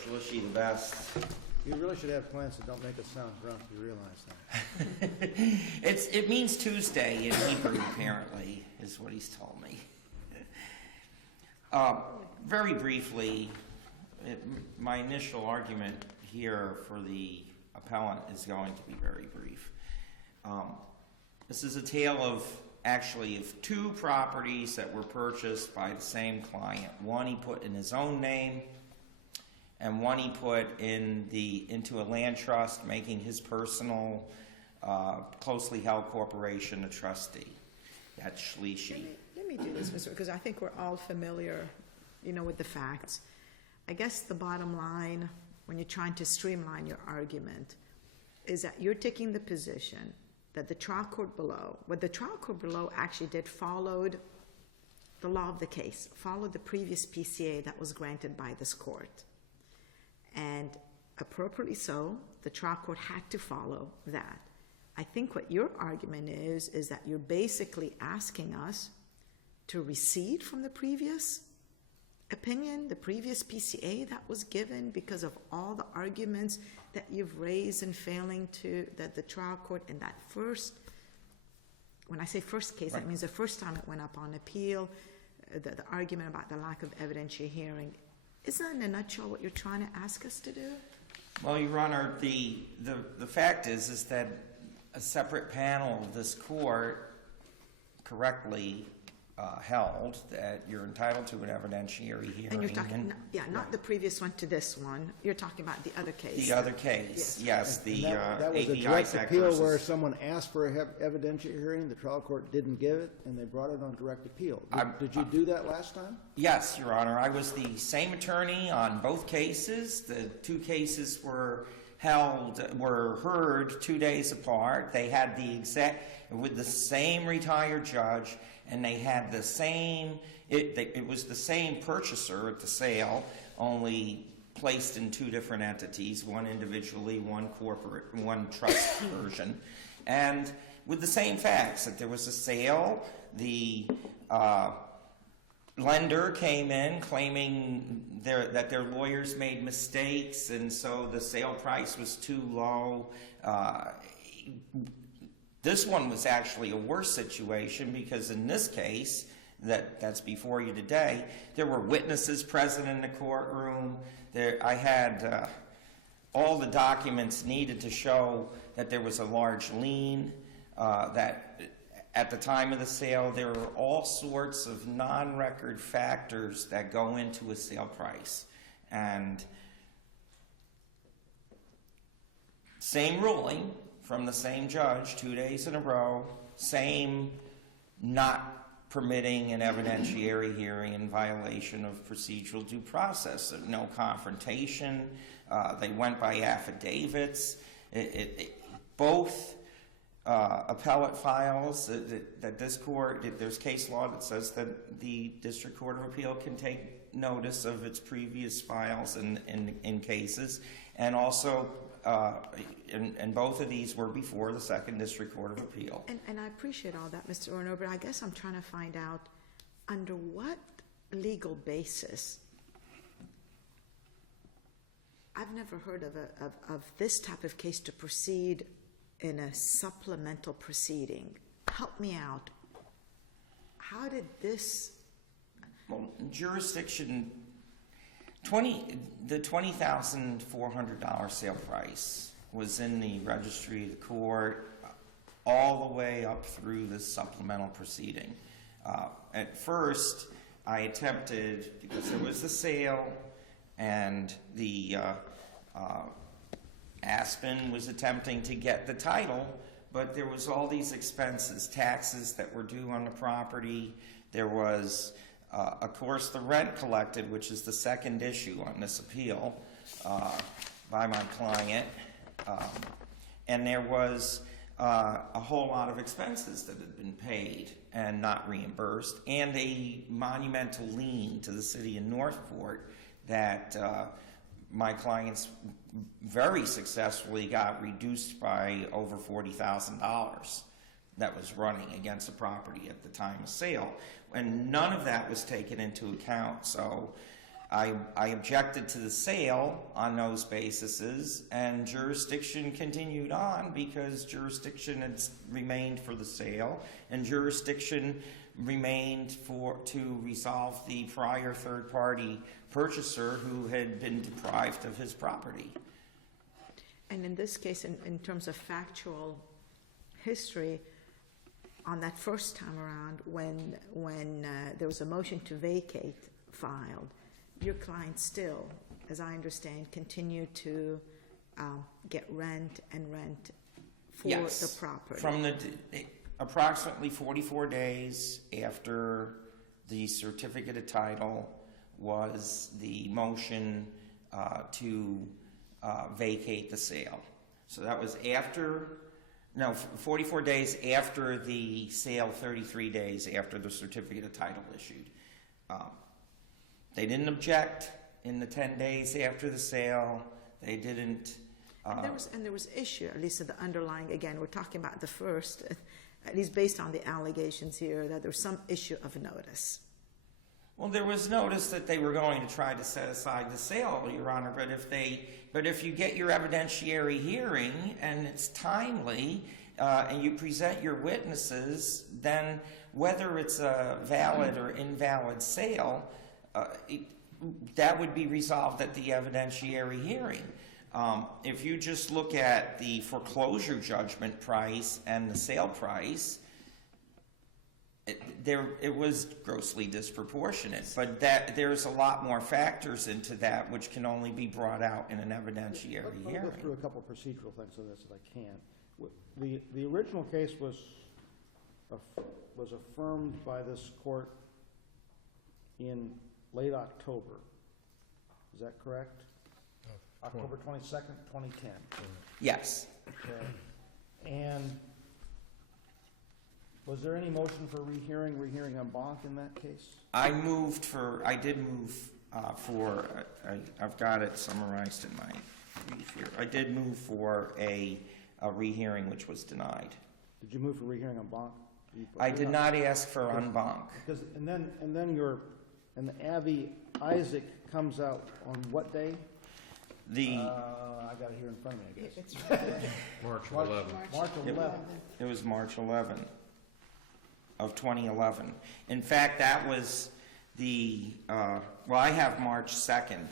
Schlishy the best. You really should have plans that don't make us sound drunk, you realize that. It means Tuesday in Hebrew, apparently, is what he's told me. Very briefly, my initial argument here for the appellant is going to be very brief. This is a tale of two properties that were purchased by the same client. One he put in his own name, and one he put into a land trust, making his personal, closely held corporation a trustee. That's Schlishy. Let me do this, Mr. because I think we're all familiar, with the facts. I guess the bottom line, when you're trying to streamline your argument, is that you're taking the position that the trial court below actually did followed the law of the case, followed the previous PCA that was granted by this court. And appropriately so, the trial court had to follow that. I think what your argument is that you're basically asking us to recede from the previous opinion, the previous PCA that was given because of all the arguments that you've raised in failing that the trial court in that first, when I say first case, that means the first time it went up on appeal, the argument about the lack of evidentiary hearing. Isn't that in a nutshell what you're trying to ask us to do? Well, Your Honor, the fact is that a separate panel of this court correctly held that you're entitled to an evidentiary hearing. And you're talking, not the previous one to this one. You're talking about the other case. The other case, yes. That was a direct appeal where someone asked for an evidentiary hearing, the trial court didn't give it, and they brought it on direct appeal. Did you do that last time? Yes, Your Honor. I was the same attorney on both cases. The two cases were heard 2 days apart. They had with the same retired judge, and they had the same, it was the same purchaser at the sale, only placed in two different entities, one individually, one corporate, one trust version, and with the same facts, that there was a sale, the lender came in claiming that their lawyers made mistakes, and so the sale price was too low. This one was actually a worse situation because in this case, that's before you today, there were witnesses present in the courtroom. I had all the documents needed to show that there was a large lien, that at the time of the sale, there are all sorts of non-record factors that go into a sale price. And same ruling from the same judge 2 days in a row, same not permitting an evidentiary hearing in violation of procedural due process. No confrontation. They went by affidavits. Both appellate files that this court, there's case law that says that the District Court of Appeal can take notice of its previous files in cases, and also and both of these were before the Second District Court of Appeal. And I appreciate all that, Mr. Orno, but I guess I'm trying to find out under what legal basis. I've never heard of this type of case to proceed in a supplemental proceeding. Help me out. How did this? Well, jurisdiction, the $20,400 sale price was in the registry of the court all the way up through the supplemental proceeding. At first, I attempted, because there was a sale and the Aspen was attempting to get the title, but there was all these expenses, taxes that were due on the property. There was, of course, the rent collected, which is the second issue on this appeal by my client. And there was a whole lot of expenses that had been paid and not reimbursed, and a monumental lien to the city of Northport that my clients very successfully got reduced by over $40,000 that was running against the property at the time of sale. And none of that was taken into account. So I objected to the sale on those bases, and jurisdiction continued on because jurisdiction had remained for the sale, and jurisdiction remained to resolve the prior third-party purchaser who had been deprived of his property. And in this case, in terms of factual history, on that first time around, when there was a motion to vacate filed, your client still, as I understand, continued to get rent for Yes, the property. from approximately 44 days after the certificate of title was the motion to vacate the sale. So that was 44 days after the sale, 33 days after the certificate of title issued. They didn't object in the 10 days after the sale. They didn't. And there was issue, at least in the underlying, again, we're talking about the first, at least based on the allegations here, that there's some issue of notice. Well, there was notice that they were going to try to set aside the sale, Your Honor, but if you get your evidentiary hearing and it's timely, and you present your witnesses, then whether it's a valid or invalid sale, that would be resolved at the evidentiary hearing. If you just look at the foreclosure judgment price and the sale price, it was grossly disproportionate, but there's a lot more factors into that which can only be brought out in an evidentiary hearing. I'll go through a couple procedural things on this if I can. The original case was affirmed by this court in late October. Is that correct? October 22nd, 2010. Yes. Okay. And was there any motion for rehearing en banc in that case? I've got it summarized in my brief here. I did move for a rehearing, which was denied. Did you move for rehearing en banc? I did not ask for en banc. And then the Avi Isaac comes out on what day? I got it here in front of me, I guess. March 11th. March 11th. It was March 11th of 2011. In fact, that was I have March 2nd,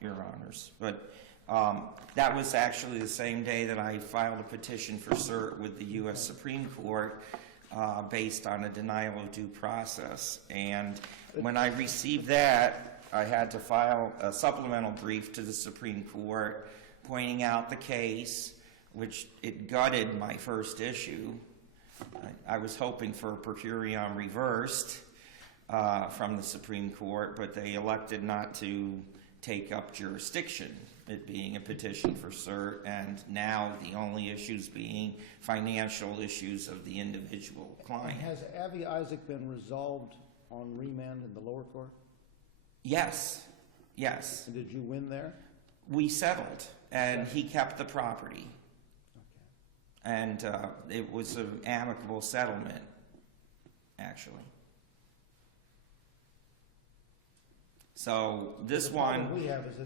Your Honors, but that was actually the same day that I filed a petition for cert with the U.S. Supreme Court based on a denial of due process. And when I received that, I had to file a supplemental brief to the Supreme Court pointing out the case, which it gutted my first issue. I was hoping for a per curiam reversed from the Supreme Court, but they elected not to take up jurisdiction, it being a petition for cert, and now the only issues being financial issues of the individual client. Has Avi Isaac been resolved on remand in the lower court? Yes. And did you win there? We settled, and he kept the property. Okay. And it was an amicable settlement, actually. So this The one... problem we have is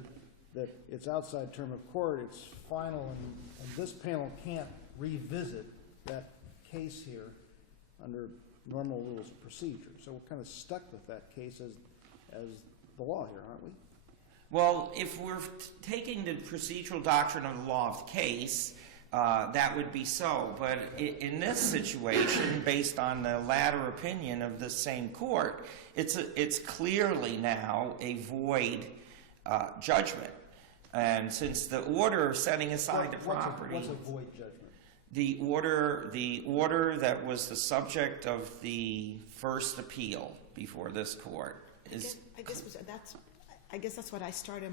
that it's outside term of court, it's final, and this panel can't revisit that case here under normal rules of procedure. So we're kind of stuck with that case as the law here, aren't we? Well, if we're taking the procedural doctrine of the law of the case, that would be so. But in this situation, based on the latter opinion of the same court, it's clearly now a void judgment. And since the order setting aside the property... What's a void judgment? The order that was the subject of the first appeal before this court is... I guess that's what I started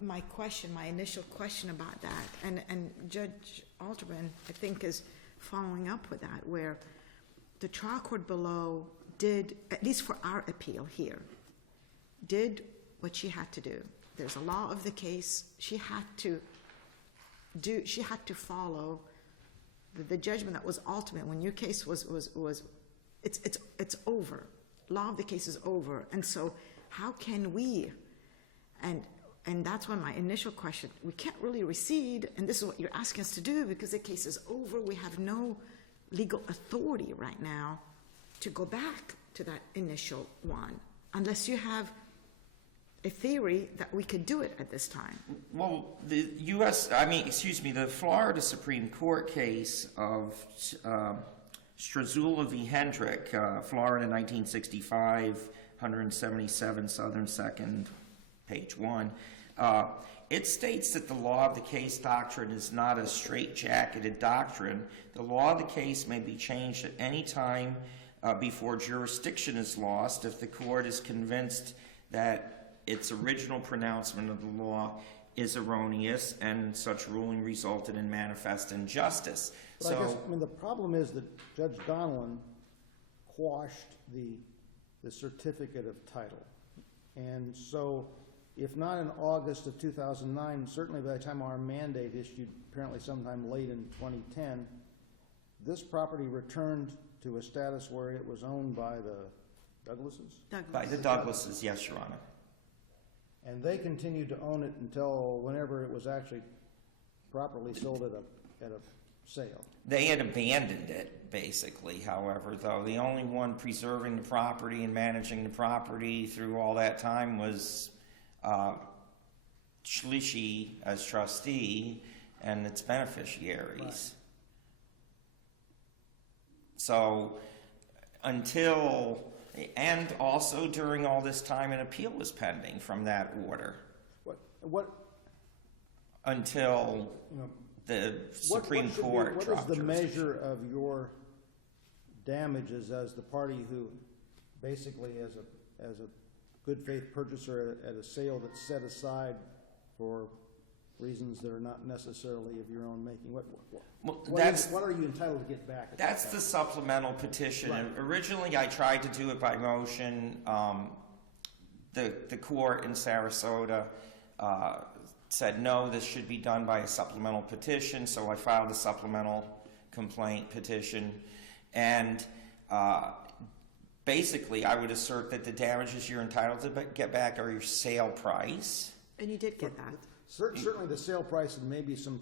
my question, my initial question about that. And Judge Alterman, I think, is following up with that, where the trial court below did, at least for our appeal here, did what she had to do. There's a law of the case. She had to follow the judgment that was ultimate. When your case was it's over. Law of the case is over. And so how can we And that's when my initial question, we can't really recede, and this is what you're asking us to do because the case is over. We have no legal authority right now to go back to that initial one, unless you have a theory that we could do it at this time. Well, the Florida Supreme Court case of Strazula v. Hendrick, Florida, 1965, 177 Southern 2nd, page 1. It states that the law of the case doctrine is not a straitjacketed doctrine. The law of the case may be changed at any time before jurisdiction is lost if the court is convinced that its original pronouncement of the law is erroneous and such ruling resulted in manifest injustice. But I guess, the problem is that Judge Donlin quashed the certificate of title. And so, if not in August of 2009, certainly by the time our mandate issued, apparently sometime late in 2010, this property returned to a status where it was owned by the Douglases? By the Douglases, yes, Your Honor. And they continued to own it until whenever it was actually properly sold at a sale. They had abandoned it, basically, however, though. The only one preserving the property and managing the property through all that time was Shlishi as trustee and its beneficiaries. Right. So and also during all this time an appeal was pending from that order. What until the Supreme Court What is the measure of your damages as the party who basically as a good faith purchaser at a sale that's set aside for reasons that are not necessarily of your own making? What are you entitled to get back? That's the supplemental petition. Right. Originally, I tried to do it by motion. The court in Sarasota said, no, this should be done by a supplemental petition, so I filed a supplemental complaint petition. And basically, I would assert that the damages you're entitled to get back are your sale price. And you did get that. Certainly the sale price and maybe some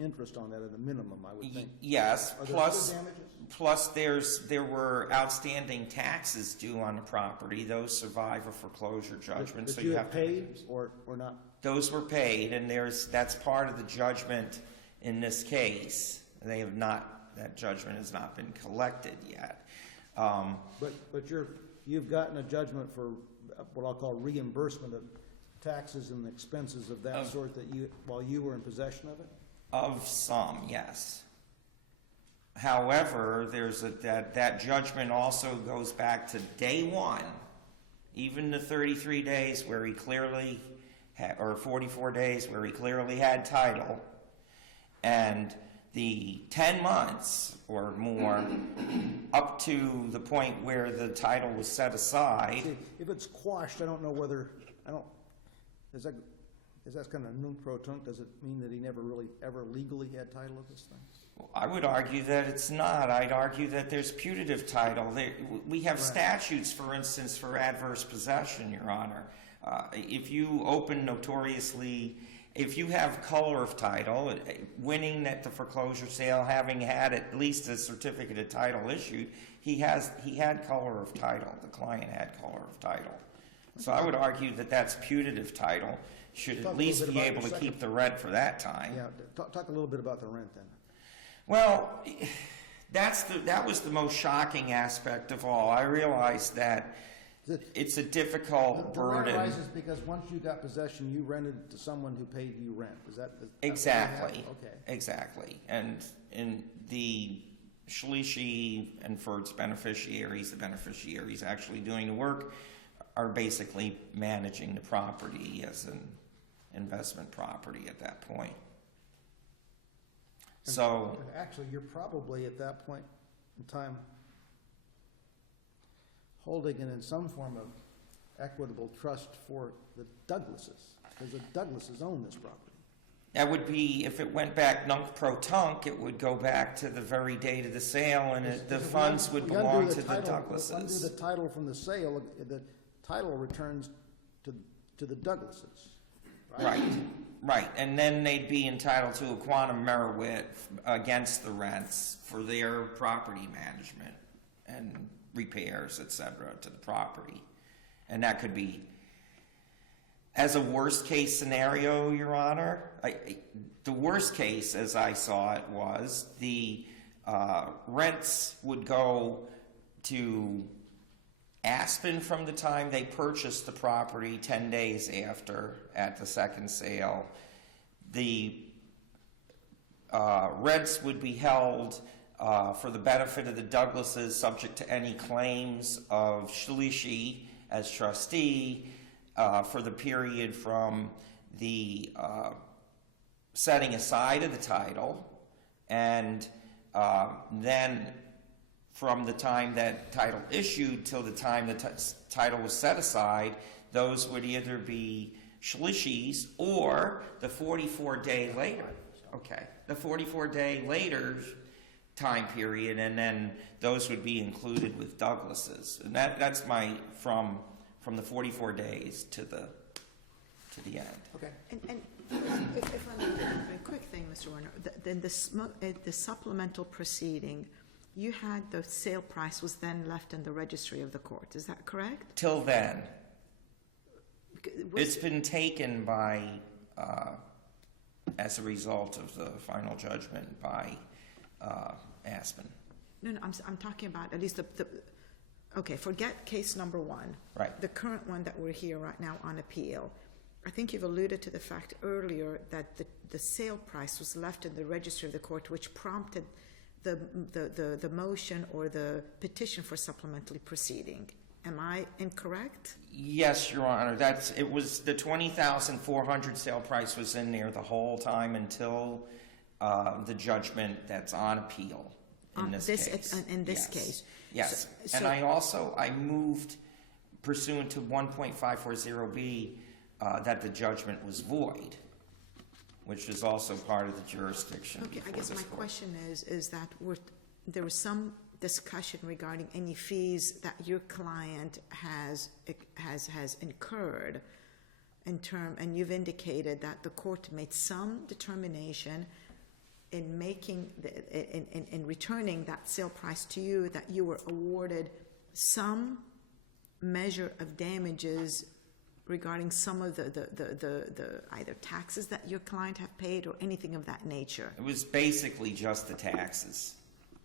interest on that at a minimum, I would think. Yes, Are there other damages? plus there were outstanding taxes due on the property. Those survive a foreclosure judgment. That so you you have have paid or not? Those were paid, and that's part of the judgment in this case. That judgment has not been collected yet. But you've gotten a judgment for what I'll call reimbursement of taxes and expenses of that sort while you were in possession of it? Of some, yes. However, that judgment also goes back to day one, even the 33 days where he clearly or 44 days where he clearly had title, and the 10 months or more up to the point where the title was set aside. See, if it's quashed, I don't know whether is that kind of non pro tunc? Does it mean that he never really ever legally had title of this thing? Well, I would argue that it's not. I'd argue that there's putative title. We have statutes, for instance, for adverse possession, Your Honor. If you have color of title, winning at the foreclosure sale, having had at least a certificate of title issued, he had color of title. The client had color of title. So I would argue that that's putative title. Should at least be able to keep the rent for that time. Yeah, talk a little bit about the rent then. Well, that was the most shocking aspect of all. I realized that it's a difficult burden. The rent rises because once you got possession, you rented it to someone who paid you rent. Is that exactly? Okay. Exactly. And in the Shlishi and for its beneficiaries, the beneficiaries actually doing the work are basically managing the property as an investment property at that point. So actually, you're probably at that point in time holding it in some form of equitable trust for the Douglases, because the Douglases own this property. that would be, if it went back nunc pro tunc, it would go back to the very date of the sale, and the funds would belong to the Douglases. Under the title from the sale, the title returns to to the Douglases, Right, right. And then they'd be entitled to a quantum merit against the rents for their property management and repairs, et cetera, to the property. And that could be, as a worst case scenario, Your Honor, the worst case, as I saw it, was the rents would go to Aspen from the time they purchased the property 10 days after at the second sale. The rents would be held for the benefit of the Douglases, subject to any claims of Shlishi as trustee for the period from the setting aside of the title, and then from the time that title issued till the time the title was set aside, those would either be Shlishis or the 44-day later. Okay, the 44-day later time period, and then those would be included with Douglas's. And that's my from the 44 days to the end. Okay. And if I may, a quick thing, Mr. Warner, then the supplemental proceeding, you had the sale price was then left in the registry of the court. Is that correct? Till then, it's been taken by, as a result of the final judgment by Aspen. No, I'm talking about at least the okay, forget case number one. Right. The current one that we're here right now on appeal. I think you've alluded to the fact earlier that the sale price was left in the registry of the court, which prompted the motion or the petition for supplementary proceeding. Am I incorrect? Yes, Your Honor. It was the $20,400 sale price was in there the whole time until the judgment that's on appeal in this case. In this Yes. case. Yes. So, And I moved pursuant to 1.540B that the judgment was void, which is also part of the jurisdiction. Okay, I before guess this my court. question is that there was some discussion regarding any fees that your client has incurred and you've indicated that the court made some determination in making in returning that sale price to you, that you were awarded some measure of damages regarding some of the either taxes that your client have paid or anything of that nature. It was basically just the taxes.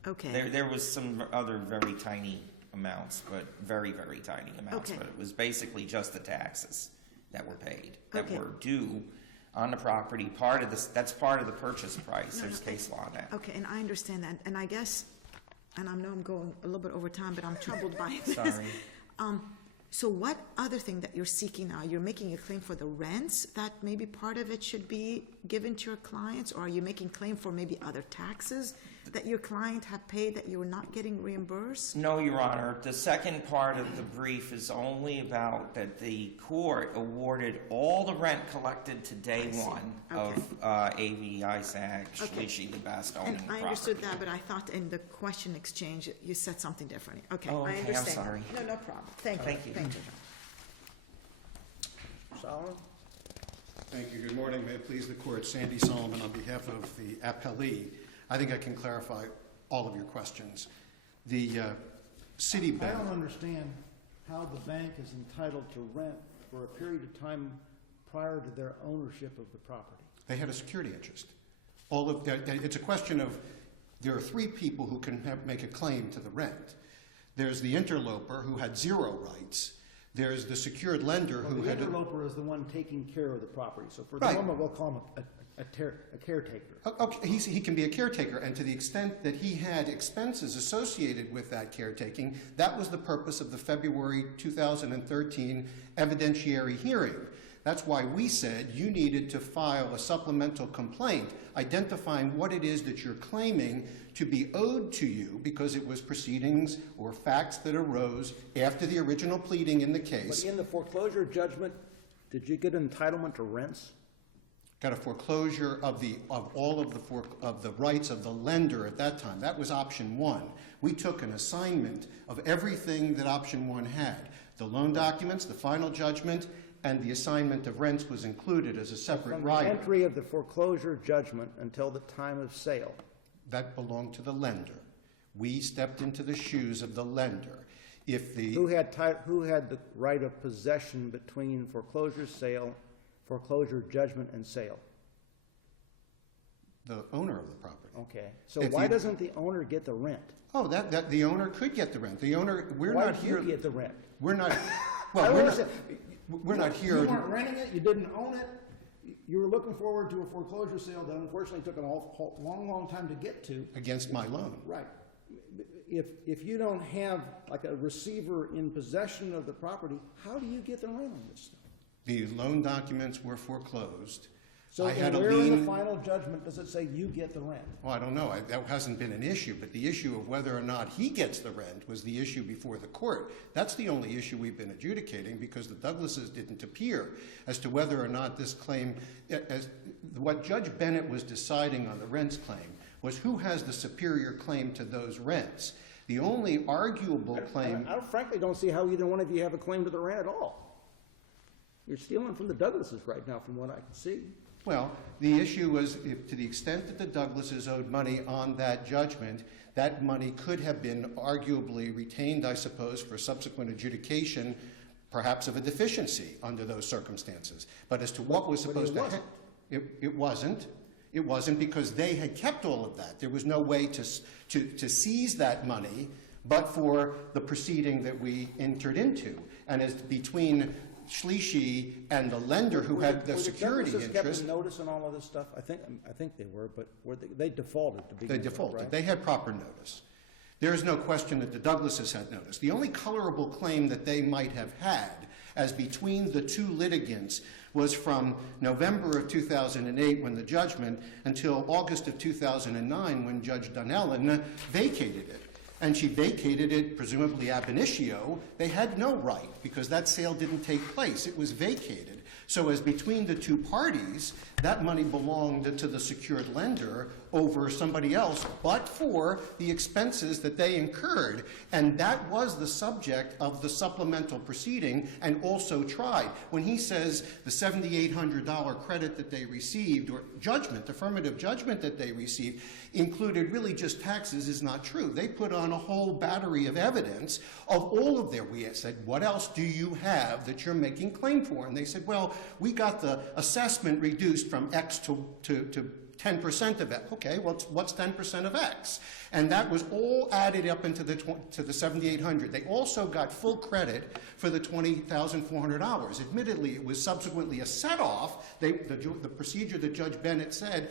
Okay. There was some other very tiny amounts, but very, very tiny amounts. Okay. But it was basically just the taxes that were paid, that Okay. were due on the property. That's part of the purchase price. There's case law on that. Okay, and I understand that, and I guess, and I know I'm going a little bit over time, but I'm troubled by this. Sorry. So what other thing that you're seeking now? You're making a claim for the rents, that maybe part of it should be given to your clients, or are you making claim for maybe other taxes that your client have paid that you're not getting reimbursed? No, Your Honor. The second part of the brief is only about that the court awarded all the rent collected to day I see. one Okay. of A.V. Isaac Okay. Shlishi, the best owning And the I property. understood that, but I thought in the question exchange, you said something different. Okay, Oh, I okay, I'm understand. sorry. No problem. Thank you. Thank you. Thank you. Solomon? Thank you. Good morning. May it please the court. Sandy Solomon on behalf of the appellee. I think I can clarify all of your questions. The I Citibank. don't understand how the bank is entitled to rent for a period of time prior to their ownership of the property. They had a security interest. It's a question of there are three people who can make a claim to the rent. There's the interloper who had zero rights. There's the secured lender Well, who the had interloper is the one taking care of the property. So for the Right. moment, we'll call him a caretaker. Okay, he can be a caretaker, and to the extent that he had expenses associated with that caretaking, that was the purpose of the February 2013 evidentiary hearing. That's why we said you needed to file a supplemental complaint identifying what it is that you're claiming to be owed to you, because it was proceedings or facts that arose after the original pleading in the But case. in the foreclosure judgment, did you get entitlement to rents? Got a foreclosure of all of the rights of the lender at that time. That was option one. We took an assignment of everything that option one had: the loan documents, the final judgment, and the assignment of rents was included as a separate From the rider. entry of the foreclosure judgment until the time of sale. That belonged to the lender. We stepped into the shoes of the lender. If the Who had the right of possession between foreclosure judgment and sale? the owner of the property. Okay, so If why you- doesn't the owner get the rent? Oh, that the owner could get the rent. The owner, we're Why not do you here. get the rent? We're not. I Well, don't we're not, understand. we're not here. You weren't renting it, you didn't own it, you were looking forward to a foreclosure sale that unfortunately took a long time to get to. Against my loan. Right. If you don't have like a receiver in possession of the property, how do you get the rent on this stuff? The loan documents were foreclosed. So I had a where in lien. the final judgment does it say you get the rent? Well, I don't know. That hasn't been an issue, but the issue of whether or not he gets the rent was the issue before the court. That's the only issue we've been adjudicating because the Douglases didn't appear as to whether or not this claim, as what Judge Bennett was deciding on the rents claim was who has the superior claim to those rents. The only arguable claim. I frankly don't see how either one of you have a claim to the rent at all. You're stealing from the Douglases right now, from what I can see. Well, the issue was if, to the extent that the Douglases owed money on that judgment, that money could have been arguably retained, I suppose, for subsequent adjudication, perhaps of a deficiency under those circumstances. But as to what was supposed to happen, it wasn't. It wasn't because they had kept all of that. There was no way to seize that money but for the proceeding that we entered into. And as between Schliessy and the lender who had the security Were the Douglases interest. kept in notice and all of this stuff? I think they were, but they defaulted to begin They with, defaulted. right? They had proper notice. There is no question that the Douglases had notice. The only colorable claim that they might have had as between the two litigants was from November of 2008 when the judgment until August of 2009 when Judge Dunellen vacated it. And she vacated it, presumably ab initio. They had no right because that sale didn't take place. It was vacated. So as between the two parties, that money belonged to the secured lender over somebody else, but for the expenses that they incurred. And that was the subject of the supplemental proceeding and also tried. When he says the $7,800 credit that they received, or judgment, affirmative judgment that they received, included really just taxes is not true. They put on a whole battery of evidence of all of their, we said, what else do you have that you're making claim for? And they said, well, we got the assessment reduced from X to 10% of X. Okay, what's 10% of X? And that was all added up into the $7,800. They also got full credit for the $20,400. Admittedly, it was subsequently a set-off. The procedure that Judge Bennett said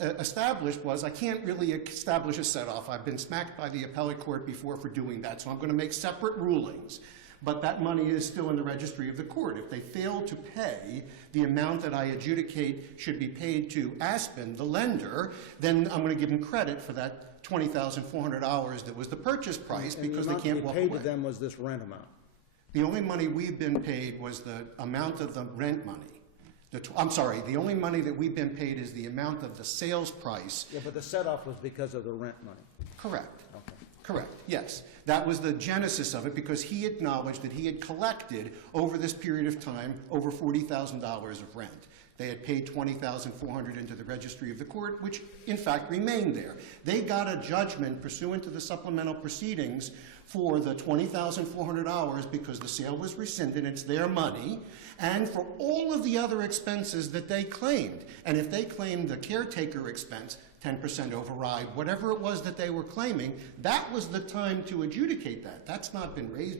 established was, I can't really establish a set-off. I've been smacked by the appellate court before for doing that, so I'm going to make separate rulings. But that money is still in the registry of the court. If they fail to pay the amount that I adjudicate should be paid to Aspen, the lender, then I'm going to give them credit for that $20,400 that was the purchase price because they can't walk The amount away. paid to them was this rent amount. The only money we've been paid was the amount of the rent money. I'm sorry, the only money that we've been paid is the amount of the sales price. Yeah, but the set-off was because of the rent money. Correct. Okay. Correct, yes. That was the genesis of it because he acknowledged that he had collected over this period of time over $40,000 of rent. They had paid $20,400 into the registry of the court, which in fact remained there. They got a judgment pursuant to the supplemental proceedings for the $20,400 because the sale was rescinded, it's their money, and for all of the other expenses that they claimed. And if they claimed the caretaker expense, 10% override, whatever it was that they were claiming, that was the time to adjudicate that. That's not been raised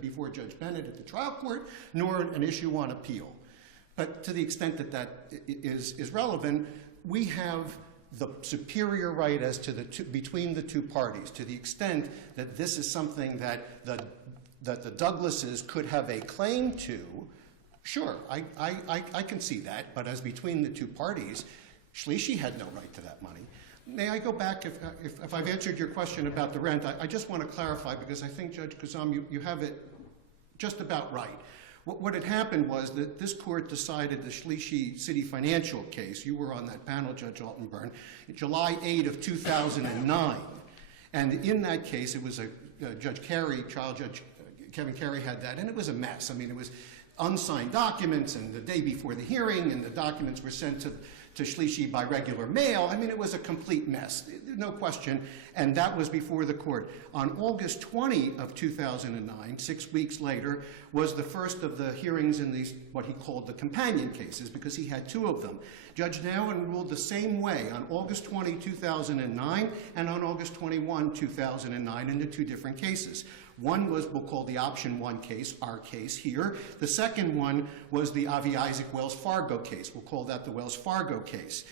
before Judge Bennett at the trial court, nor an issue on appeal. But to the extent that that is relevant, we have the superior right as to between the two parties, to the extent that this is something that the Douglases could have a claim to. Sure, I can see that, but as between the two parties, Schliessy had no right to that money. May I go back, if I've answered your question about the rent, I just want to clarify, because I think, Judge Kazam, you have it just about right. What had happened was that this court decided the Schliessy City Financial case, you were on that panel, Judge Altenburn, July 8 of 2009. And in that case, it was Judge Carey, trial Judge Kevin Carey had that, and it was a mess. I mean, it was unsigned documents, and the day before the hearing, and the documents were sent to Schlichty by regular mail. I mean, it was a complete mess, no question, and that was before the court. On August 20 of 2009, 6 weeks later, was the first of the hearings in these, what he called the companion cases, because he had 2 of them. Judge Nowen ruled the same way on August 20, 2009, and on August 21, 2009, in the 2 different cases. One was, we'll call the option 1 case, our case here. The second one was the Avi Isaac Wells Fargo case. We'll call that the Wells Fargo case.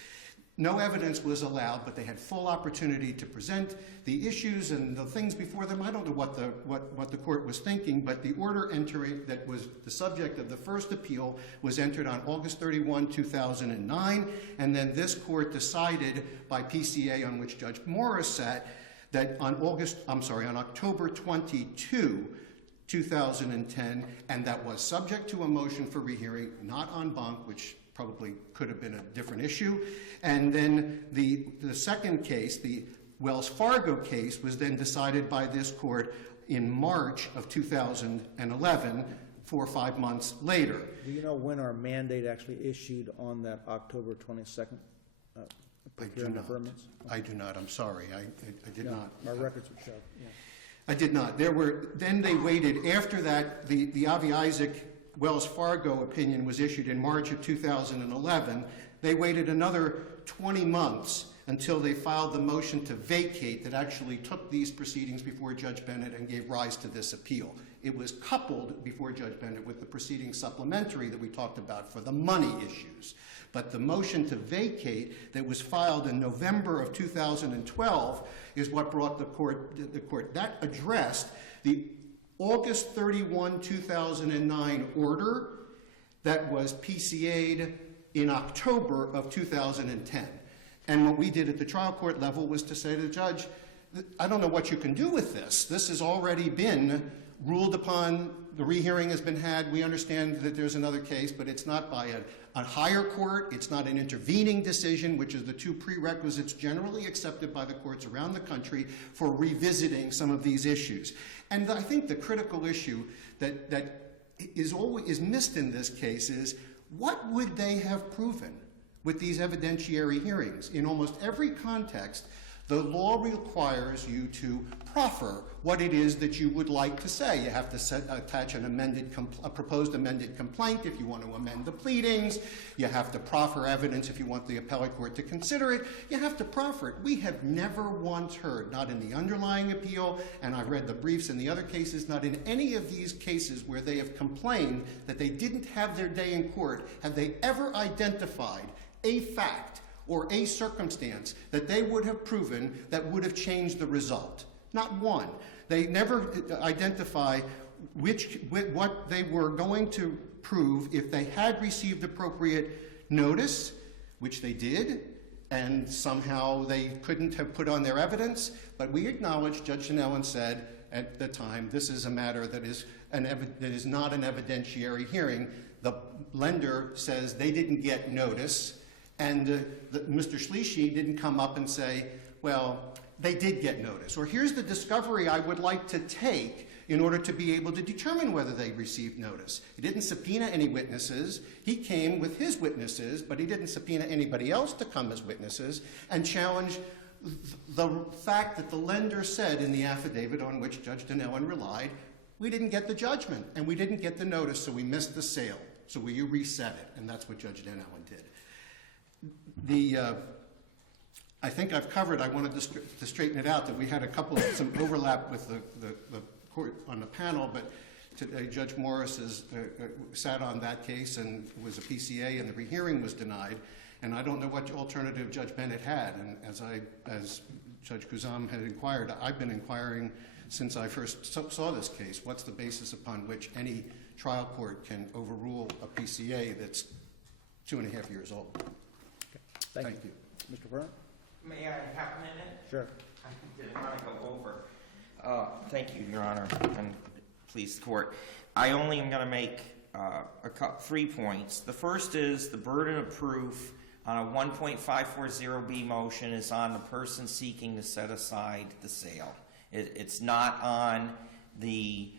No evidence was allowed, but they had full opportunity to present the issues and the things before them. I don't know what the court was thinking, but the order entering that was the subject of the first appeal was entered on August 31, 2009, and then this court decided by PCA, on which Judge Morris sat, that on October 22, 2010, and that was subject to a motion for rehearing, not en banc, which probably could have been a different issue. And then the second case, the Wells Fargo case, was then decided by this court in March of 2011, 4 or 5 months later. Do you know when our mandate actually issued on that October 22nd? I do not. I do not. I'm sorry. I did not. Our records would show. Yeah. I did not. Then they waited. After that, the Avi Isaac Wells Fargo opinion was issued in March of 2011. They waited another 20 months until they filed the motion to vacate that actually took these proceedings before Judge Bennett and gave rise to this appeal. It was coupled before Judge Bennett with the proceeding supplementary that we talked about for the money issues. But the motion to vacate that was filed in November of 2012 is what brought the court. That addressed the August 31, 2009 order that was PCA'd in October of 2010. And what we did at the trial court level was to say to the judge, I don't know what you can do with this. This has already been ruled upon. The rehearing has been had. We understand that there's another case, but it's not by a higher court. It's not an intervening decision, which is the 2 prerequisites generally accepted by the courts around the country for revisiting some of these issues. And I think the critical issue that is missed in this case is, what would they have proven with these evidentiary hearings? In almost every context, the law requires you to proffer what it is that you would like to say. You have to attach a proposed amended complaint if you want to amend the pleadings. You have to proffer evidence if you want the appellate court to consider it. You have to proffer it. We have never once heard, not in the underlying appeal, and I've read the briefs in the other cases, not in any of these cases where they have complained that they didn't have their day in court, have they ever identified a fact or a circumstance that they would have proven that would have changed the result. Not one. They never identify what they were going to prove if they had received appropriate notice, which they did, and somehow they couldn't have put on their evidence. But we acknowledge, Judge Janellen said at the time, this is a matter that is not an evidentiary hearing. The lender says they didn't get notice, and Mr. Schlichty didn't come up and say, well, they did get notice. Or here's the discovery I would like to take in order to be able to determine whether they received notice. He didn't subpoena any witnesses. He came with his witnesses, but he didn't subpoena anybody else to come as witnesses and challenge the fact that the lender said in the affidavit on which Judge Donnellan relied, we didn't get the judgment and we didn't get the notice, so we missed the sale. So will you reset it? And that's what Judge Donnellan did. I think I've covered, I wanted to straighten it out, that we had some overlap with the court on the panel, but today Judge Morris sat on that case and was a PCA, and the rehearing was denied. And I don't know what alternative Judge Bennett had. And as Judge Kuzam had inquired, I've been inquiring since I first saw this case. What's the basis upon which any trial court can overrule a PCA that's 2.5 years old? Okay. Thank you. Mr. Byrne? May I have a minute? Sure. I didn't want to go over. Thank you, Your Honor, and please, the court. I only am going to make 3 points. The first is the burden of proof on a 1.540B motion is on the person seeking to set aside the sale. It's not on the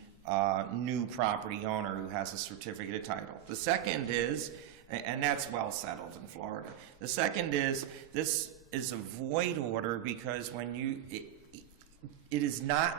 new property owner who has a certificate of title. The second is, and that's well settled in Florida. The second is, this is a void order because when it is not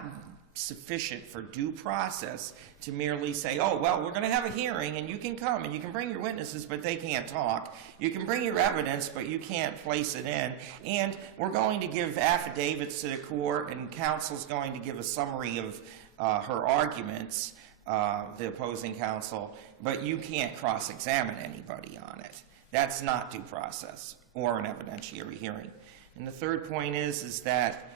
sufficient for due process to merely say, oh, well, we're going to have a hearing and you can come and you can bring your witnesses, but they can't talk. You can bring your evidence, but you can't place it in. And we're going to give affidavits to the court and counsel's going to give a summary of her arguments, the opposing counsel, but you can't cross-examine anybody on it. That's not due process or an evidentiary hearing. And the third point is that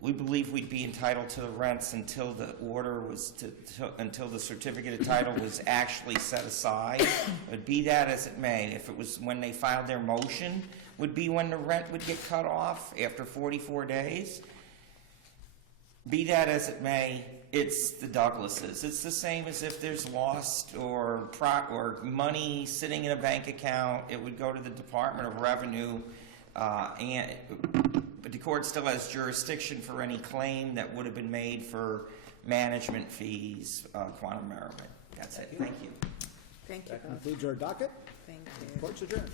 we believe we'd be entitled to the rents until the order was until the certificate of title was actually set aside. But be that as it may, if it was when they filed their motion, would be when the rent would get cut off after 44 days. Be that as it may, it's the Douglases. It's the same as if there's lost or money sitting in a bank account. It would go to the Department of Revenue, but the court still has jurisdiction for any claim that would have been made for management fees, quantum merriment. That's it. Thank you. Thank you. That concludes our docket. Thank you. Court's adjourned.